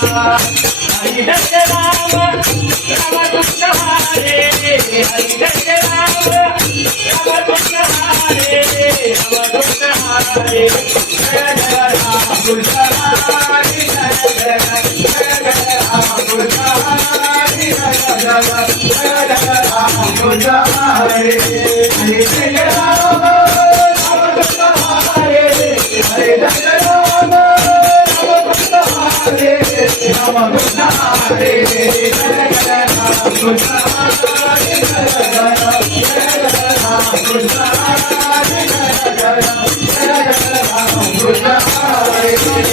Hari Jai Ram Ramakrishna Hare Hari Jai Ram Ramakrishna Hare Ramakrishna Hare Jai Jai Ram Krishna Hare Jai Jai Ram Krishna Hare Jai Jai Ram Krishna Hare Hare Jai Ram Ramakrishna Hare Hare Jai Ram Ramakrishna Hare Ramakrishna Hare Jai Jai Ram Krishna Hare Jai Jai Ram Krishna Hare Jai Jai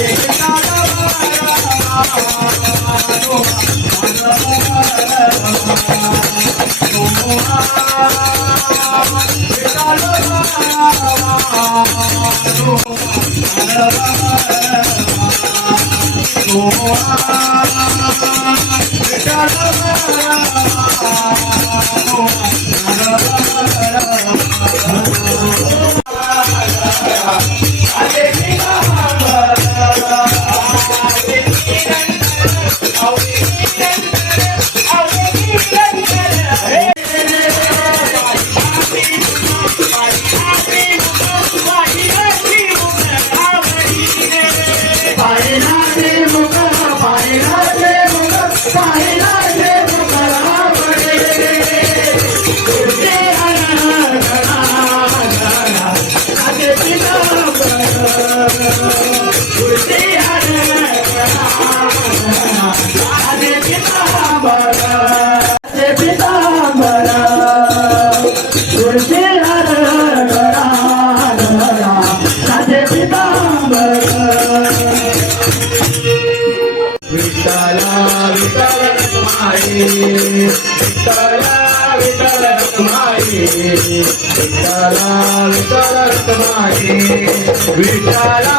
Ram Krishna Hare Vitthala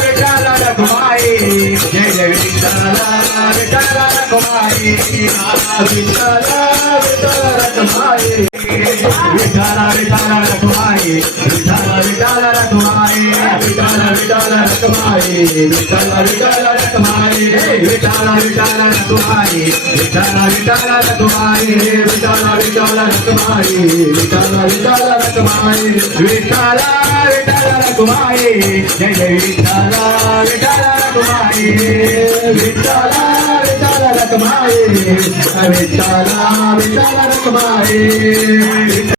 Vitthal Rakhumai Jai Jai Vitthala Vitthal Rakhumai Vitthala Vitthal Rakhumai Vitthala Vitthal Rakhumai Vitthala Vitthal Rakhumai Vitthala Vitthal Rakhumai Vitthala Vitthal Rakhumai Vitthala Vitthal Rakhumai Vitthala Vitthal Rakhumai Vitthala Vitthal Rakhumai Vitthala Vitthal Rakhumai Vitthala Vitthal Rakhumai Jai Jai Vitthala Vitthal Rakhumai Vitthala Vitthal Rakhumai Vitthala Vitthal Rakhumai